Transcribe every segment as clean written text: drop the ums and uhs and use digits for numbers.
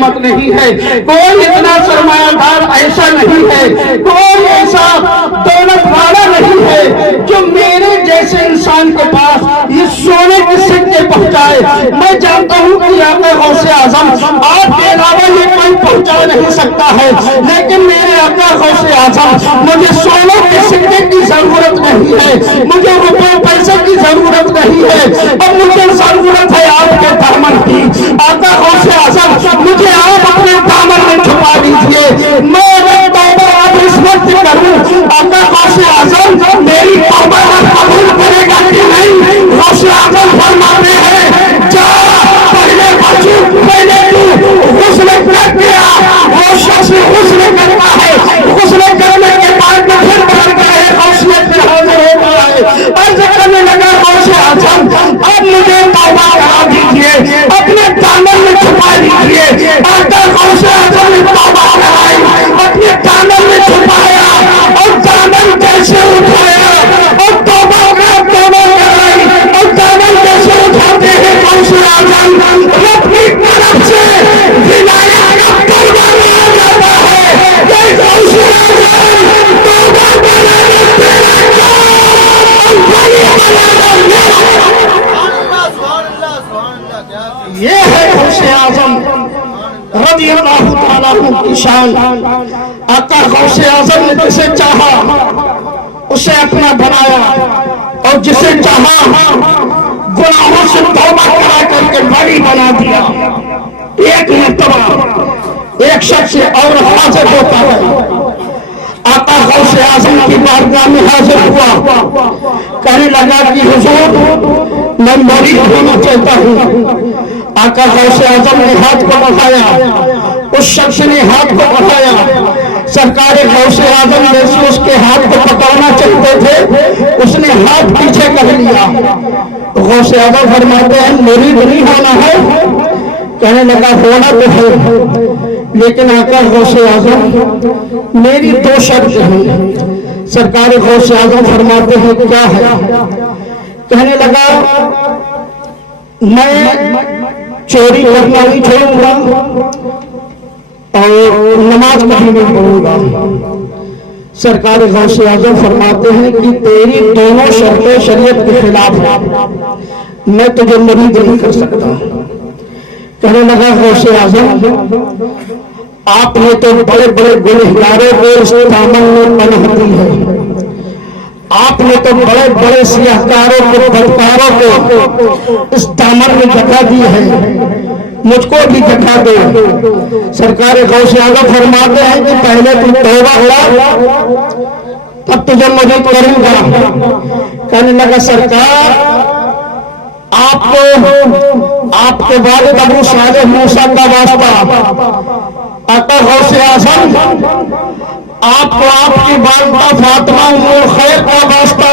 ہمت نہیں ہے، کوئی اتنا سرمایہ دار ایسا نہیں ہے، کوئی ایسا دولت والا نہیں ہے جو میرے جیسے انسان کے پاس یہ سونے کے سکے پہنچائے۔ میں جانتا ہوں کہ آقا غوث اعظم آپ کے علاوہ یہ کوئی پہنچا نہیں سکتا ہے، لیکن میرے آقا غوث اعظم مجھے سونے کے سکے کی ضرورت نہیں ہے، مجھے روپے پیسے کی ضرورت نہیں ہے، اب مجھے ضرورت ہے آپ کے دامن کی۔ آقا غوث اعظم مجھے آپ اپنے دامن میں چھپا دیجئے، میں اگر توبہ اب اس وقت کروں، آقا غوث اعظم میری توبہ قبول کرے گا کہ نہیں؟ غوث اعظم فرماتے ہیں جا پہلے بچو، پہلے تو غسل کر گیا۔ وہ شخص غسل کرتا ہے، غسل کرنے کے بعد میں پھر باہر گئے غوثیت میں حاضر ہو گیا ہے، عرض کرنے لگا غوث اعظم اب مجھے توبہ کرا دیجئے، اپنے دامن میں چھپا دیجئے۔ آقا غوث اعظم نے توبہ کرائی، اپنے دامن میں چھپایا اور دامن کیسے اٹھایا اور توبہ کرائی اور دامن کیسے اٹھاتے ہیں غوث اعظم اپنی طرف سے ولایت کا پردہ لایا جاتا ہے کہ غوث اعظم توبہ کرانے تیرا یہ ہے غوث اعظم رضی اللہ تعالیٰ عنہ کی شان۔ آقا غوث اعظم نے جسے چاہا اسے اپنا بنایا اور جسے چاہا گناہوں سے توبہ کرا کر کے بڑی بنا دیا۔ ایک مرتبہ ایک شخص اور حاضر ہوتا ہے، آقا غوث اعظم کی بارگاہ میں حاضر ہوا، کہنے لگا کہ حضور میں مرید ہونا چاہتا ہوں۔ آقا غوث اعظم نے ہاتھ کو بڑھایا، اس شخص نے ہاتھ کو بڑھایا، سرکار غوث اعظم جیسے اس کے ہاتھ کو پکڑنا چاہتے تھے اس نے ہاتھ پیچھے کر لیا۔ غوث اعظم فرماتے ہیں مرید نہیں ہونا ہے؟ کہنے لگا ہونا تو ہے، لیکن آقا غوث اعظم میری دو شرط ہیں۔ سرکار غوث اعظم فرماتے ہیں کیا ہے؟ کہنے لگا میں چوری کرنا نہیں چھوڑوں گا اور نماز کبھی نہیں پڑھوں گا۔ سرکار غوث اعظم فرماتے ہیں کہ تیری دونوں شرطیں شریعت کے خلاف ہیں، میں تجھے مرید نہیں کر سکتا۔ کہنے لگا غوث اعظم آپ نے تو بڑے بڑے گنہگاروں کو اس دامن میں پناہ دی ہے، آپ نے تو بڑے بڑے سیاہکاروں کو بدکاروں کو اس دامن میں جگہ دی ہے، مجھ کو بھی جگہ دے۔ سرکار غوث اعظم فرماتے ہیں کہ پہلے تو توبہ ہوا تب تجھے مرید کروں گا۔ کہنے لگا سرکار آپ کے والد ابو صالح موسیٰ کا واسطہ، آقا غوث اعظم آپ کو آپ کی والدہ فاطمہ ام الخیر کا واسطہ،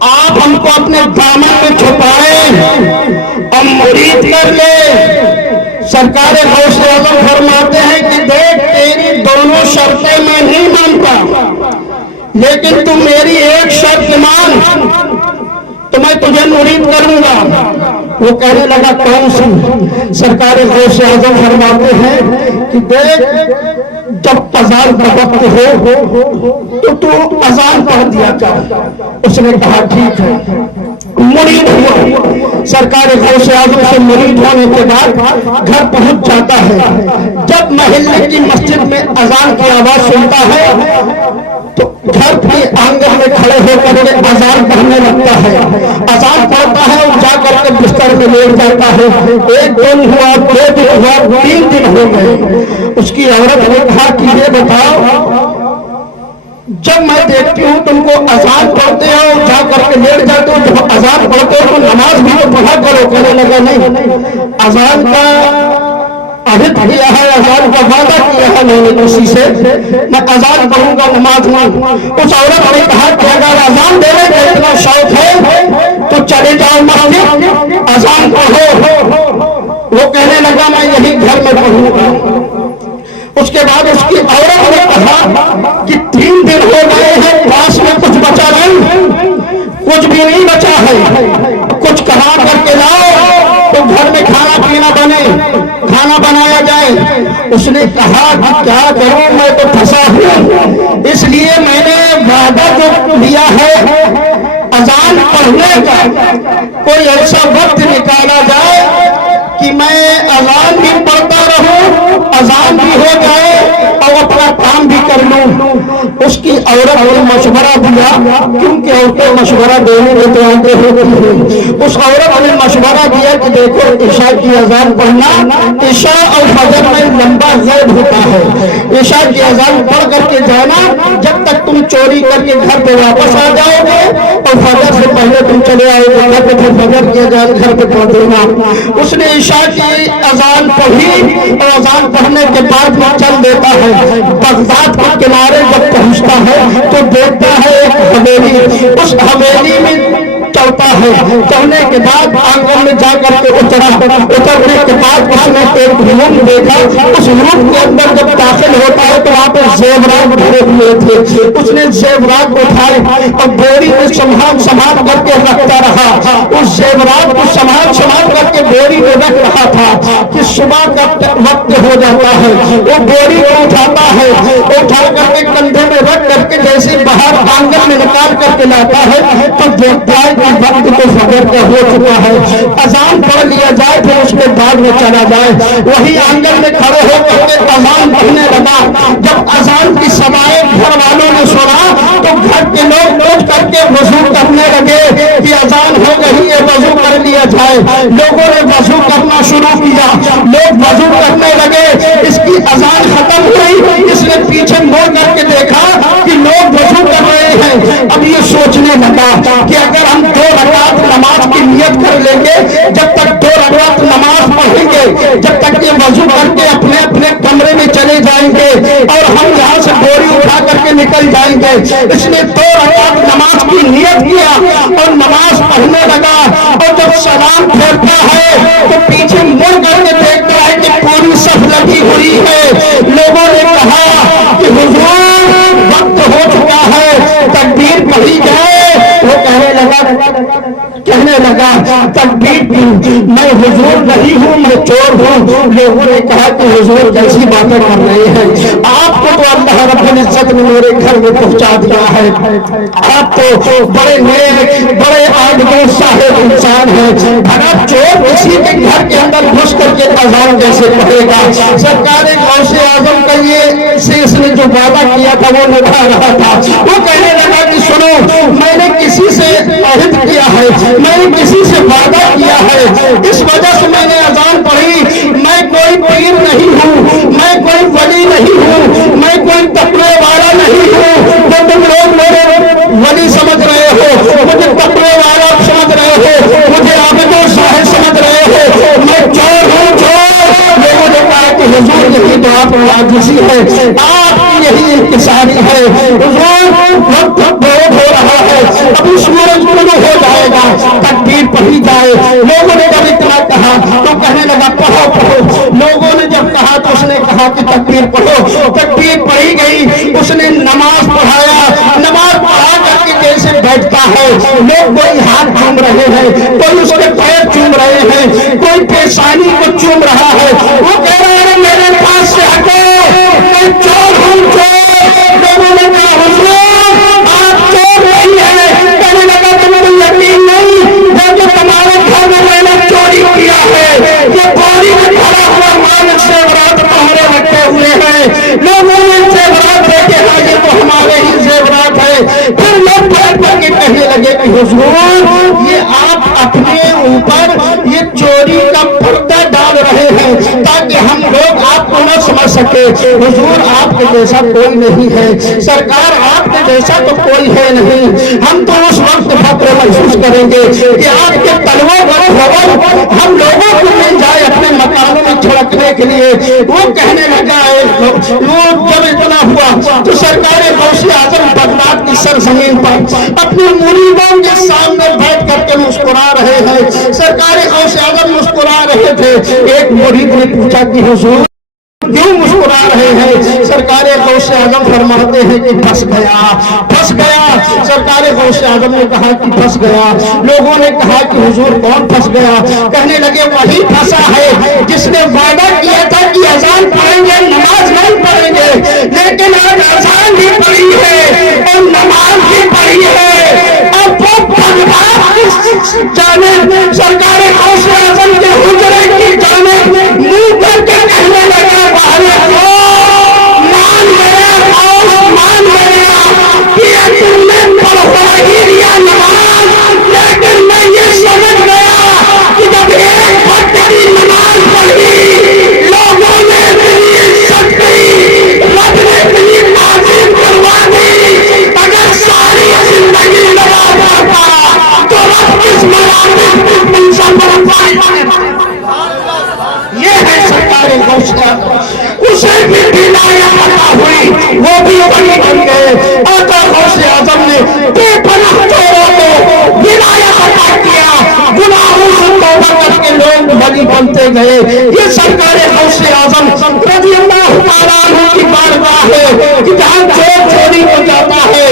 آپ ہم کو اپنے دامن میں چھپائیں اور مرید کر لے۔ سرکار غوث اعظم فرماتے ہیں کہ دیکھ تیری دونوں شرطیں میں نہیں مانتا، لیکن تم میری ایک شرط مان تو میں تجھے مرید کروں گا۔ وہ کہنے لگا کون سی؟ سرکار غوث اعظم فرماتے ہیں کہ دیکھ جب اذان کا وقت ہو تو اذان پڑھ دیا کر۔ اس نے کہا ٹھیک ہے، مرید ہوا۔ سرکار غوث اعظم سے مرید ہونے کے بعد گھر پہنچ جاتا ہے، جب محلے کی مسجد میں اذان کی آواز سنتا ہے تو گھر کے آنگن میں کھڑے ہو کر کے اذان پڑھنے لگتا ہے۔ اذان پڑھتا ہے اور جا کر کے بستر میں لیٹ جاتا ہے۔ ایک دن ہوا، دو دن ہوا، 3 دن ہو گئے۔ اس کی عورت نے کہا کہ یہ بتاؤ جب میں دیکھتی ہوں تم کو اذان پڑھتے ہو اور جا کر کے لیٹ جاتے ہو، جب اذان پڑھتے ہو تو نماز بھی تو پڑھا کرو۔ کہنے لگا نہیں، اذان کا عہد کیا ہے، اذان کا وعدہ کیا ہے میں نے کسی سے، میں اذان پڑھوں گا نماز نہیں۔ اس عورت نے کہا کہ اگر اذان دینے کا اتنا شوق ہے تو چلے جاؤ مسجد اذان پڑھو۔ وہ کہنے لگا میں یہی گھر میں پڑھوں گا۔ اس کے بعد اس کی عورت نے کہا کہ 3 دن ہو گئے ہیں، پاس میں کچھ بچا نہیں، کچھ بھی نہیں بچا ہے، کچھ کہا کر کے لاؤ تو گھر میں کھانا پینا بنے۔ کھانا بنایا جائے؟ اس نے کہا کہ کیا کروں، میں تو پھنسا ہوں، اس لیے میں نے وعدہ جو لیا ہے اذان پڑھنے کا، کوئی ایسا وقت نکالا جائے کہ میں اذان بھی پڑھتا رہوں، اذان بھی ہو جائے اور اپنا کام بھی کر لوں۔ اس کی عورت نے مشورہ دیا، کیونکہ عورتیں مشورہ دینے میں تو آگے ہوتی ہیں۔ اس عورت نے مشورہ دیا کہ دیکھو عشاء کی اذان پڑھنا، عشاء اور فجر میں لمبا غیب ہوتا ہے، عشاء کی اذان پڑھ کر کے جانا، جب تک تم چوری کر کے گھر پہ واپس آ جاؤ گے اور فجر سے پہلے تم چلے آؤ گے گھر پہ، پھر فجر کی اذان گھر پہ پڑھ دینا۔ اس نے عشاء کی اذان پڑھی اور اذان پڑھنے کے بعد وہ چل دیتا ہے۔ بغداد کے کنارے جب پہنچتا ہے تو دیکھتا ہے ایک حویلی، اس حویلی میں چلتا ہے، چلنے کے بعد آنگن میں جا کر کے اترنے کے بعد اس نے ایک روم دیکھا، اس روم کے اندر جب داخل ہوتا ہے تو وہاں پہ زیورات بھرے ہوئے تھے۔ اس نے زیورات اٹھائے اور بوری میں سنبھال کر کے رکھتا رہا، اس زیورات کو سنبھال کر کے بوری میں رکھ رہا تھا کہ صبح کا وقت ہو جاتا ہے، وہ بوری کو اٹھاتا ہے، اٹھا کر کے کندھے میں رکھ کر کے جیسے باہر آنگن میں نکال کر کے لاتا ہے تو دیکھتا ہے کہ وقت تو فجر کا ہو چکا ہے، اذان پڑھ لیا جائے پھر اس کے بعد میں چلا جائے۔ وہی آنگن میں کھڑے ہو کر کے اذان پڑھنے لگا۔ جب اذان کی سماعت گھر والوں نے سنا تو گھر کے لوگ اٹھ کر کے وضو کرنے لگے کہ اذان ہو گئی ہے، وضو کر لیا جائے۔ لوگوں نے وضو کرنا شروع کیا، لوگ وضو کرنے لگے۔ اس کی اذان ختم ہوئی، اس نے پیچھے موڑ کر کے دیکھا کہ لوگ وضو کر رہے ہیں۔ اب یہ سوچنے لگا کہ اگر ہم 2 رکعت نماز کی نیت کر لیں گے، جب تک 2 رکعت نماز پڑھیں گے، جب تک یہ وضو کر کے اپنے اپنے کمرے میں چلے جائیں گے اور ہم یہاں سے بوری اٹھا کر کے نکل جائیں گے۔ اس نے 2 رکعت نماز کی نیت کیا اور نماز پڑھنے لگا، اور جب سلام پھیرتا ہے تو پیچھے مڑ کر کے دیکھتا ہے کہ پوری صف لگی ہوئی ہے۔ لوگوں نے کہا کہ حضور وقت ہو چکا ہے، تکبیر پڑھی جائے۔ وہ کہنے لگا تکبیر میں حضور نہیں ہوں، میں چور ہوں۔ لوگوں نے کہا کہ حضور کیسی باتیں کر رہے ہیں، آپ کو تو اللہ رب العزت نے میرے گھر میں پہنچا دیا ہے، آپ تو بڑے نیک بڑے عادل صاحب انسان ہیں، بھلا چور کسی کے گھر کے اندر گھس کر کے اذان کیسے پڑھے گا؟ سرکار غوث اعظم کا یہ اس نے جو وعدہ کیا تھا وہ نبھا رہا تھا۔ وہ کہنے لگا کہ سنو، میں نے کسی سے عہد کیا ہے، میں نے کسی سے وعدہ کیا ہے، اس وجہ سے میں نے اذان پڑھی۔ میں کوئی پیر نہیں ہوں، میں کوئی ولی نہیں ہوں، میں کوئی تقوی والا نہیں ہوں۔ تو تم لوگ میرے ولی سمجھ رہے ہو، مجھے تقوی والا سمجھ رہے ہو، مجھے عابد و زاہد سمجھ رہے ہو، میں چور ہوں چور۔ لوگوں نے کہا کہ حضور یہی تو آپ کی عاجزی ہے، آپ کی یہی انکساری ہے۔ حضور وقت بہت ہو رہا ہے، ابھی سورج طلوع ہو جائے گا، تکبیر پڑھی جائے۔ لوگوں نے جب اتنا کہا تو کہنے لگا پڑھو پڑھو۔ لوگوں نے جب کہا تو اس نے کہا کہ تکبیر پڑھو۔ تکبیر پڑھی گئی، اس نے نماز پڑھایا۔ نماز پڑھا کر کے جیسے بیٹھتا ہے، لوگ کوئی ہاتھ چوم رہے ہیں، کوئی اس کے پیر چوم رہے ہیں، کوئی پیشانی کو چوم رہا ہے۔ وہ کہہ رہے ہیں میرے پاس سے ہٹو، میں چور ہوں چور۔ لوگوں نے کہا حضور آپ چور نہیں ہیں۔ کہنے لگا تمہیں یقین نہیں، جو تمہارے گھر میں میں نے چوری کیا ہے، یہ بوری میں بھرا ہوا مال زیورات تمہارے رکھے ہوئے ہیں۔ لوگوں نے زیورات دیکھے، ہاں یہ تو ہمارے ہی زیورات ہیں۔ پھر لوگ بیٹھ کر کے کہنے لگے کہ حضور یہ آپ اپنے اوپر یہ چوری کا پردہ ڈال رہے ہیں تاکہ ہم لوگ آپ کو نہ سمجھ سکے۔ حضور آپ کے جیسا کوئی نہیں ہے، سرکار آپ کے جیسا تو کوئی ہے نہیں۔ ہم تو اس وقت فخر محسوس کریں گے کہ آپ کے تلووں کا خبر ہم لوگوں کو مل جائے اپنے مکانوں میں چھڑکنے کے لیے۔ وہ کہنے لگا وہ جب اتنا ہوا تو سرکار غوث اعظم بغداد کی سرزمین پر اپنے مریدوں کے سامنے بیٹھ کر کے مسکرا رہے ہیں۔ سرکار غوث اعظم مسکرا رہے تھے۔ ایک مرید نے پوچھا کہ حضور کیوں کیوں مسکرا رہے ہیں؟ سرکار غوث اعظم فرماتے ہیں کہ پھنس گیا، پھنس گیا۔ سرکار غوث اعظم نے کہا کہ پھنس گیا۔ لوگوں نے کہا کہ حضور کون پھنس گیا؟ کہنے لگے وہی پھنسا ہے جس نے وعدہ کیا تھا کہ اذان پڑھیں گے، نماز نہیں پڑھیں گے، لیکن آج اذان بھی پڑھی ہے اور نماز بھی پڑھی ہے، اور وہ بدبخت کس جانب سرکار غوث اعظم کے حجرے کی جانب منہ کر کے کہنے لگا مان گیا غوث، مان گیا کہ تم نے پڑھوائی دیا نماز، لیکن میں یہ سمجھ گیا کہ جب ایک وقت کی نماز پڑھی لوگوں نے میری عزت کی، رب نے میری تعظیم کروا دی، اگر ساری زندگی نماز پڑھتا تو رب کس مراتب منصب پر پائے۔ یہ ہے سرکار غوث اعظم، اسے بھی ولایت عطا ہوئی، وہ بھی ولی بن گئے۔ آقا غوث اعظم نے بے پناہ چوروں کو ولایت عطا کیا، گناہوں سے توبہ کر کے لوگ ولی بنتے گئے۔ یہ سرکار غوث اعظم رضی اللہ تعالیٰ عنہ کی بارگاہ ہے کہ جہاں چور چوری ہو جاتا ہے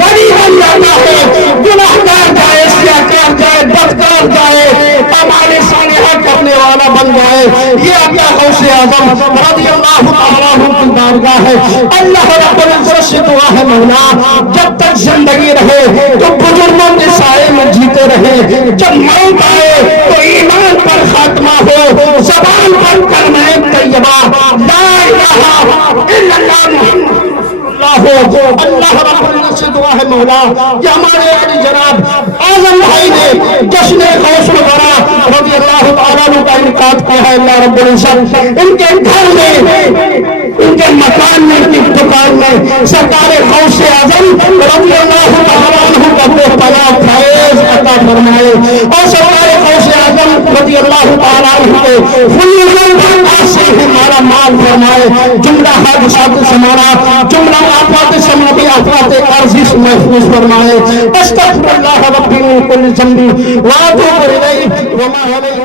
ولی بن جاتا ہے، گناہگار جائے، سیاہکار جائے، بدکار جائے، اعمال صالحہ کرنے والا بن جائے۔ یہ آقا غوث اعظم رضی اللہ تعالیٰ عنہ کی بارگاہ ہے۔ اللہ رب العزت سے دعا ہے مولا جب تک زندگی رہے تو بزرگوں کے سائے میں جیتے رہے، جب موت آئے تو ایمان پر خاتمہ ہو، زبان پر کلمہ طیبہ لا الہ الا اللہ ہو۔ اللہ رب العزت سے دعا ہے مولا کہ ہمارے علی جناب اعظم بھائی نے جشن غوث الورا رضی اللہ تعالیٰ عنہ کا انعقاد کیا ہے، اللہ رب العزت ان کے گھر میں، ان کے مکان میں، ان کی دکان میں سرکار غوث اعظم رضی اللہ تعالیٰ عنہ کا بے پناہ فیض عطا فرمائے، اور سرکار غوث اعظم رضی اللہ تعالیٰ عنہ کے فیوزن سے ہمارا مال فرمائے، جملہ حادثات سے ہمارا، جملہ آفات سماوی آفات عارضی سے محفوظ فرمائے۔ استغفر اللہ ربی من کل ذنب واتوب الیہ وما علیہ